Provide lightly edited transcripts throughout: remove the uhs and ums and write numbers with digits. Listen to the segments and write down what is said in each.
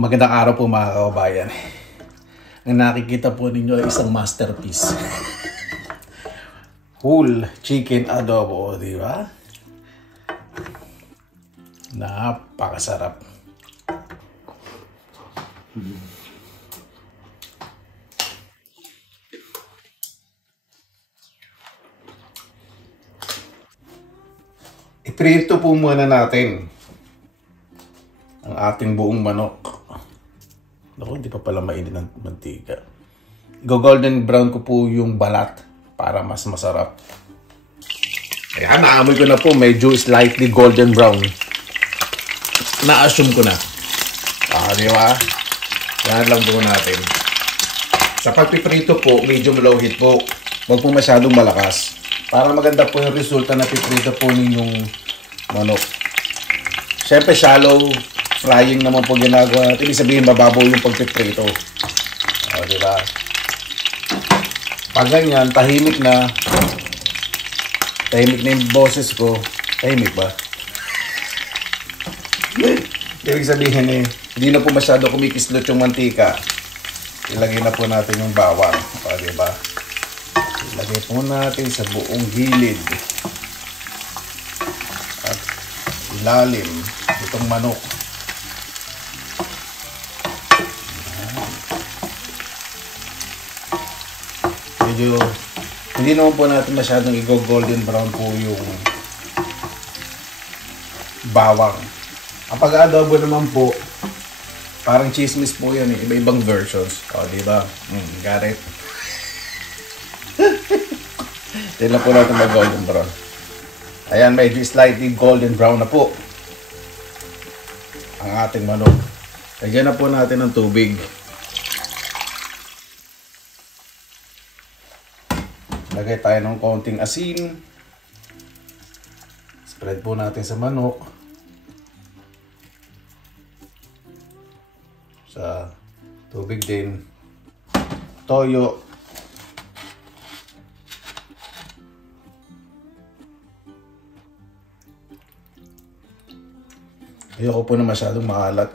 Magandang araw po mga kababayan. Ang nakikita po ninyo ay isang masterpiece. Whole chicken adobo, di ba? Napakasarap. Iprito po muna natin ang ating buong manok. Naku, hindi pa pala mainit ng mantika. Go-golden brown ko po yung balat para mas masarap. Ayan, naamoy ko na po. Medyo slightly golden brown. Na-assume ko na. Di ba? Yan lang po natin. Sa pagpiprito po, medium low heat po. Huwag po masyadong malakas. Para maganda po yung resulta na piprito po ninyong manok. Siyempre, shallow frying naman po ginagawa natin. Ibig sabihin, mababaw yung pagpiprito. Diba? Pag ganyan, tahimik na yung boses ko. Tahimik ba? Ibig sabihin hindi na po masyado kumikislot yung mantika. Ilagay na po natin yung bawang. Diba? Ilagay po natin sa buong gilid at ilalim itong manok. Medyo hindi naman po natin masyadong i-golden brown po yung bawang. Ang pag-adobo naman po, parang chismis po yan eh. Iba-ibang versions. Diba? Got it? Tignan po natin mag-golden brown. Ayan, medyo slightly golden brown na po ang ating manok. Lagyan na po natin ng tubig. Lagay tayo ng konting asin. Spread po natin sa manok. Sa tubig din. Toyo. Ayoko po na masyadong maalat.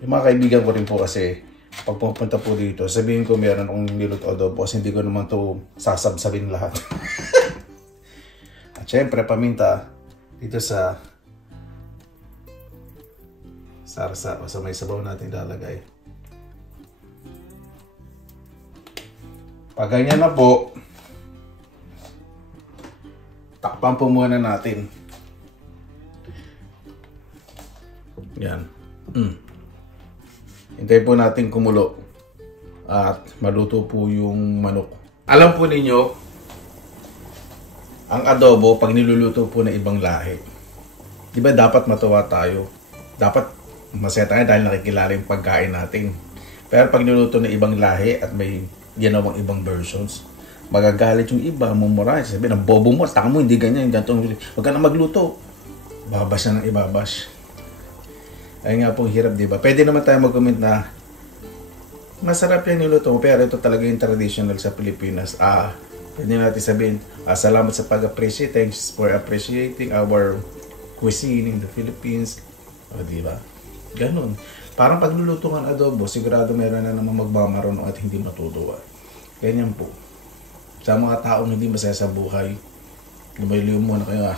Yung mga kaibigan ko rin po kasi pag pupunta po dito, sabihin ko meron akong niluto adobo kasi hindi ko naman to sasabsabin lahat. At syempre, paminta dito sa sarsa o sa may sabaw natin lalagay. Pag ganyan na po, takpan po muna natin. Yan. Hintayin po natin kumulo at maluto po yung manok. Alam po ninyo, ang adobo pag niluluto po ng ibang lahi, di ba dapat matuwa tayo? Dapat masaya tayo dahil nakikilala yung pagkain natin. Pero pag niluluto ng ibang lahi at may ginawang ibang versions, magagalit yung iba, mumurahin. Sabi ng bobo mo, taka mo, hindi ganyan, ganitong, huwag ka na magluto. Babash na ng ibabash. Ay nga po, hirap, di ba? Pwede naman tayo mag-comment na masarap yan niluto mo, pero ito talaga yung traditional sa Pilipinas. Pwede natin sabihin, salamat sa pag-appreciate. Thanks for appreciating our cuisine in the Philippines. Di ba? Ganon. Parang pagluluto ng adobo, sigurado meron na naman magmamaroon at hindi matutuwa. Ganyan po. Sa mga taong hindi masaya sa buhay, lumayo muna kayo.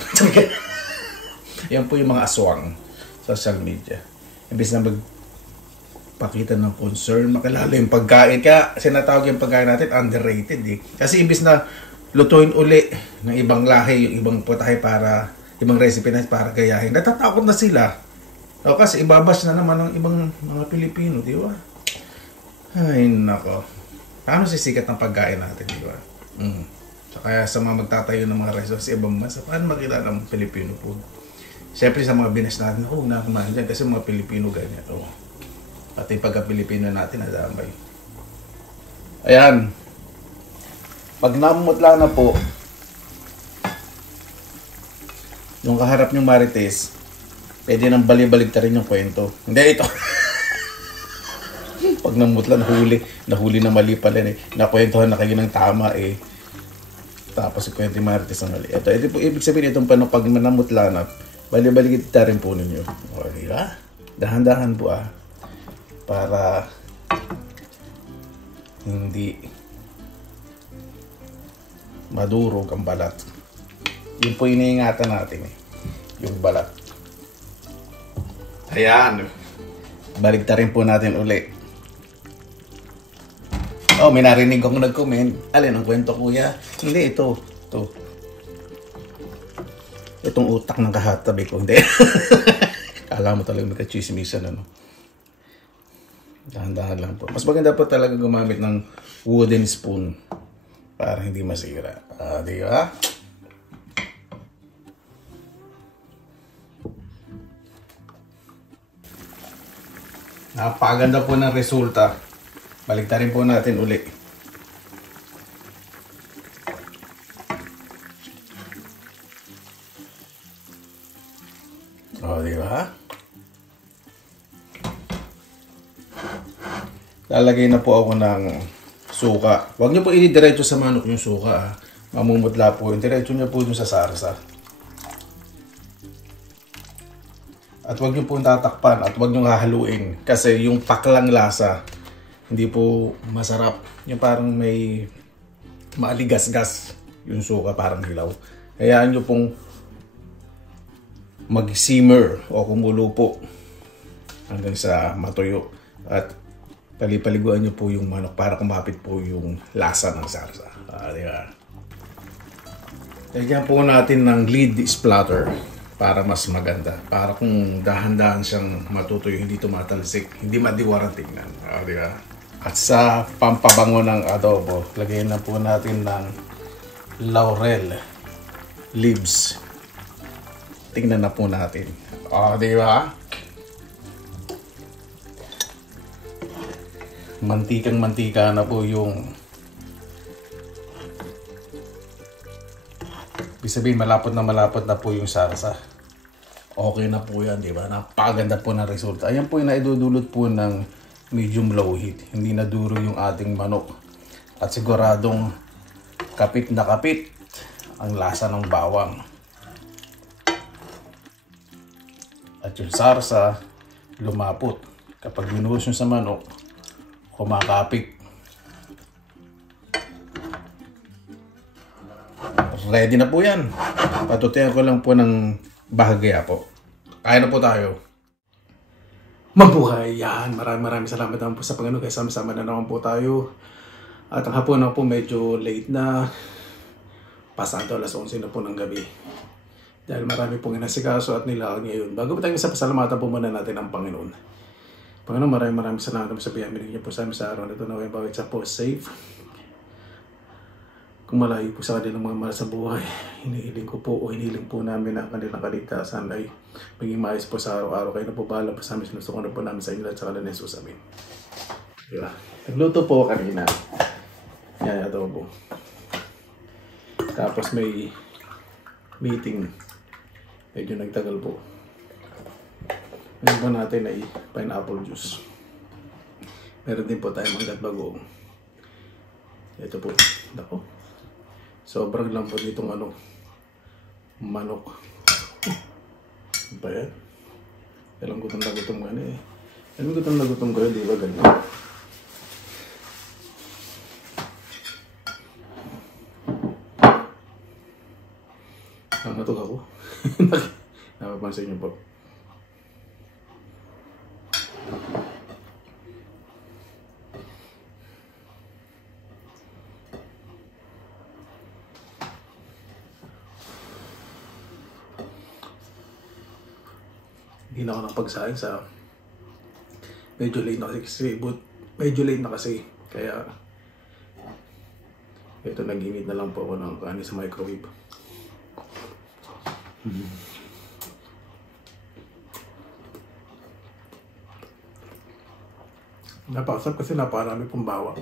Yan po yung mga aswang sa social media. Imbis na magpakita ng concern, makilala yung pagkain. Kaya sinatawag yung pagkain natin underrated eh. Kasi imbis na lutuin uli ng ibang lahi, yung ibang putahe para, ibang recipe na para gayahin, natatakot na sila. Kasi ibabash na naman ng ibang mga Pilipino, di ba? Ay, nako. Paano sisikat ng pagkain natin, di ba? So, kaya sa mga magtatayo ng mga restaurants sa ibang bansa, paano makilala ng Filipino food? Siyempre sa mga binas natin, nakumahan dyan kasi mga Pilipino ganyan. Pati pagka-Pilipino natin, nadamay. Ayan. Pag namumutla na po, yung kaharap yung marites, pwede nang bali-balik ta rin yung kwento. Hindi, ito. Pag namutla, nahuli na mali pala eh. Nakwentuhan na kayo ng tama eh. Tapos yung kwento yung marites na mali. Ito po, ibig sabihin itong pag namutla na, bali-balik ita rin po ninyo. O, diba? Dahan-dahan po para hindi madurog ang balat. Yun po iniingatan natin eh, yung balat. Ayan. Baligtarin po natin uli. Oh, may narinig akong nag-comment. Alin ang kwento, kuya? Hindi, ito. Itong utak ng kahatabi ko. Hindi. Kala mo talaga magka-chismisan, ano? Dahan-dahan lang po. Mas maganda po talaga gumamit ng wooden spoon para hindi masira. Di ba? Napakaganda po ng resulta. Baliktarin po natin uli. O, di ba? Lalagay na po ako ng suka. Huwag niyo po inidiretso sa manok yung suka. Mamumutla po. Diretso niyo po dun sa sarsa. At huwag niyo po tatakpan at huwag niyo hahaluin. Kasi yung paklang lasa, hindi po masarap. Yung parang may maaligas-gas yung suka, parang hilaw. Hayaan niyo pong mag-simmer o kumulo po hanggang sa matuyo. At palipaliguan niyo po yung manok para kumapit po yung lasa ng sarsa. Di ba? Lagyan po natin ng lead splatter para mas maganda. Para kung dahan-dahan siyang matutuyo, hindi tumatalsik, hindi madiwarang tingnan. Di ba? At sa pampabango ng adobo, lagyan na po natin ng laurel leaves. Tingnan na po natin. Di ba? Mantikang-mantika na po yung... Ibig sabihin, malapot na po yung sarsa. Okay na po yan, di ba? Napakaganda po ng resulta. Ayan po yung naidudulot po ng medium low heat. Hindi naduro yung ating manok. At siguradong kapit na kapit ang lasa ng bawang. At yung sarsa, lumapot. Kapag binuhos nyo sa manok, kumakapit. Ready na po yan. Patutihan ko lang po ng bahagya po. Kaya na po tayo. Mabuhay! Yan! Maraming salamat naman po sa Panginoon. Kaya sama-sama na naman po tayo. At ang hapon na po medyo late na. Pasado alas 11 na po ng gabi. Dahil marami pong inasikaso at nilaag ngayon. Bago po tayo sa pasalamatan po muna natin ang Panginoon. Panginoon, maraming salamat po sa biyaya niyo po sa amin sa araw na ito na bawat isa po safe. Kung malayo po sa kanilang mga mahal sa buhay, hinihiling ko po o hinihiling po namin na kanilang kaligtasan ay maging maayos po sa araw-araw. Kayo na po bahala po sa amin. Sinusuko na po namin sa inyo at sa kalan ni Jesus. Amin. Diba? Nagluto po kanina. Yan, adobo. Tapos may meeting. Medyo nagtagal po. Ngayon po natin ay pineapple juice. Meron din po tayong manggat bagoong. Ito po. Dako. Sobrang lambot nitong manok. Ano ba yan? Alam gutom na gutom ka na eh. Alam gutom na gutom ko yun, di ba ganyan? Matog ako. Napapansin niyo po. Hindi na ako nakapagsaing sa medyo late na kasi kaya ito nag-init na lang po ako ng kanin sa microwave. Napakasarap kasi napakarami pong bawang.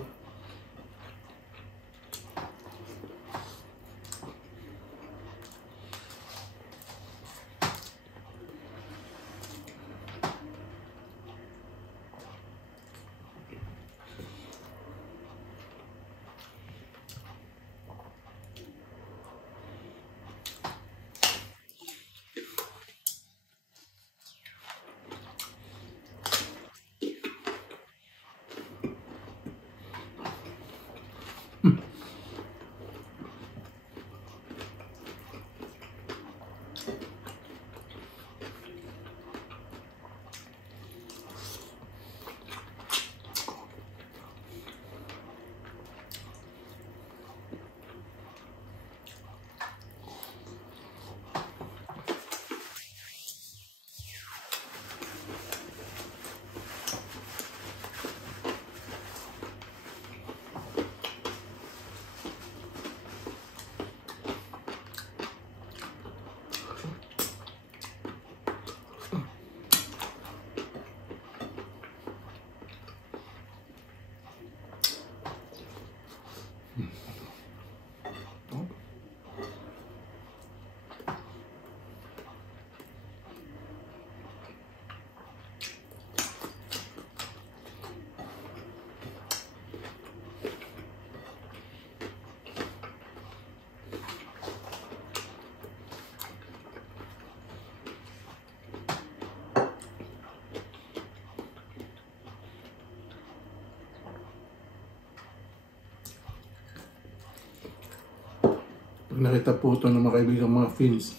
Pag nakita po ito ng mga kaibigan mga Finns,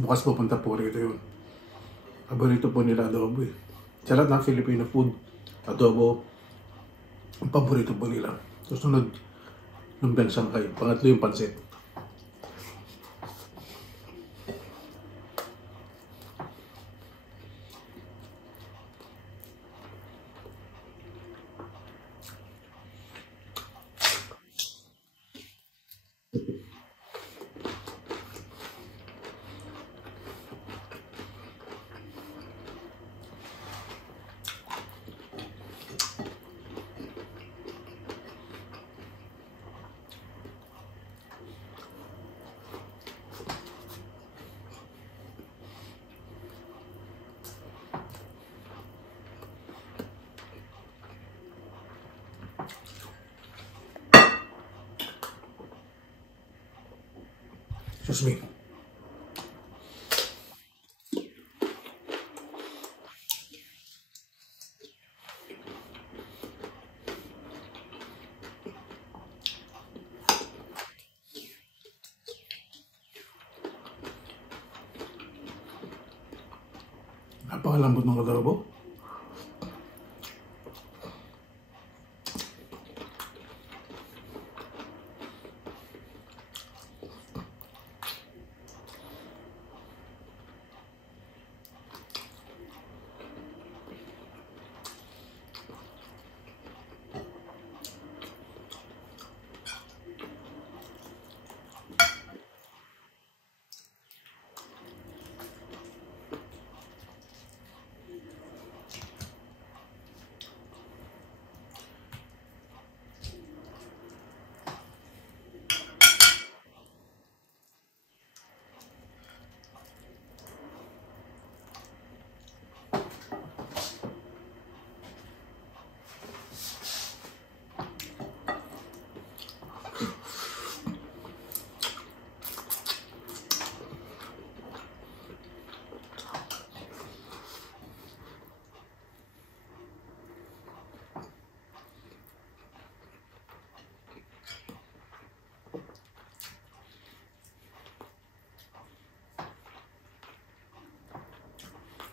bukas pupunta po rito yun. Paborito po nila adobo eh. Sa lahat ng Filipino food, adobo, ang paborito po nila. Susunod, lumpiang Shanghai. Pangatlo yung pansit. Excuse me. Napakalambot ng adobo.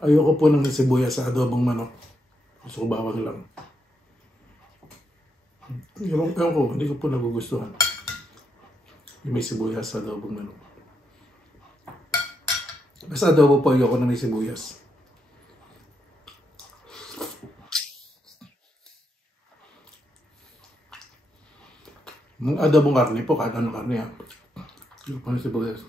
Ayoko po ng sibuyas sa adobong manok. Gusto ko bawang lang. Ewan ko, hindi ko po nagugustuhan. Yung may sibuyas sa adobong manok. Basta adobo po, ayoko na may sibuyas. Yung adobong karne po, kahit anong karne ha. Ayoko pa ng sibuyas.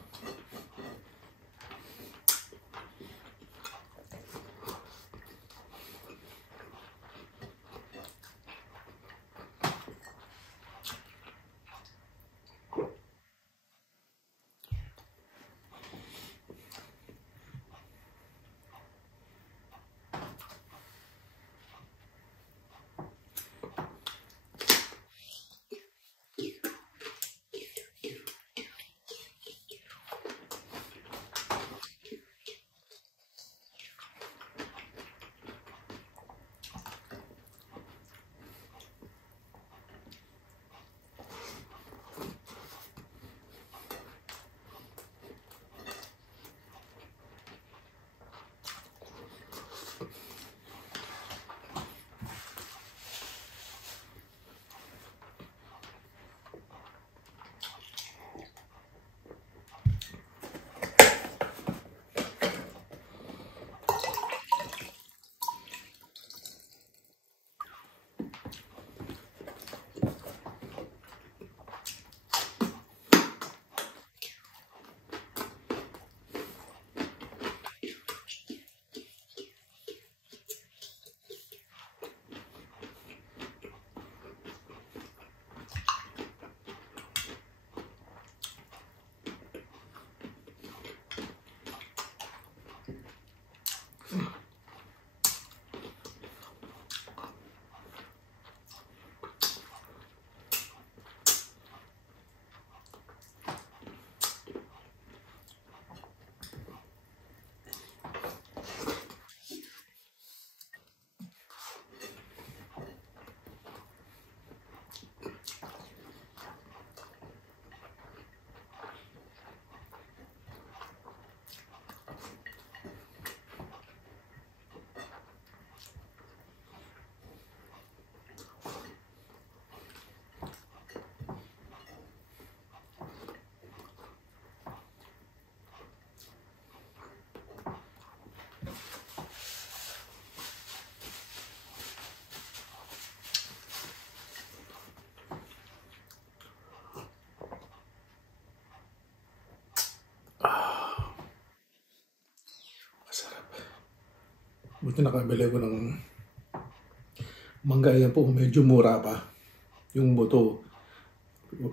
Buti nakabili ko ng mangga. Yan po, medyo mura pa. Yung buto,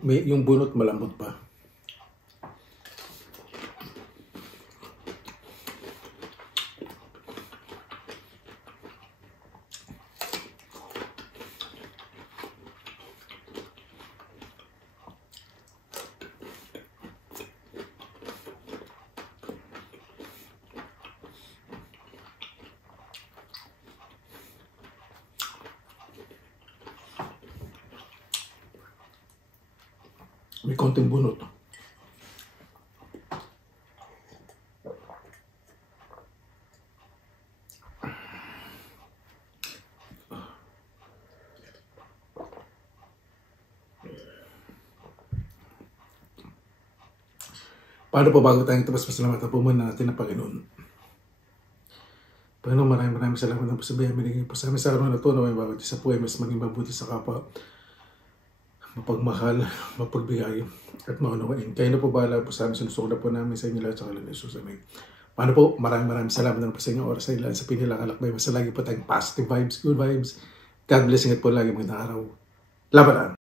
yung bunot malambot pa. May konting bunot. Paano po bago tayong tapos, pasalamatan po muna natin ang Panginoon. Panginoon, maraming salamat na po sa biyaya binigay po sa amin sa araw na ito, na may bawat isa po ay mas maging mabuti sa kapwa, mapagmahal, mapagbigay, at maunawain. Kayo na po bahala po sa amin, sinusuko na po namin sa inyo lahat sa kalan ng Jesus. Amen. Paano po, maraming salamat na po sa inyong oras sa ilan sa pinilangalakbay. Basta lagi po tayong positive vibes, good vibes. God bless, ingat po lagi, magandang araw. Labanan!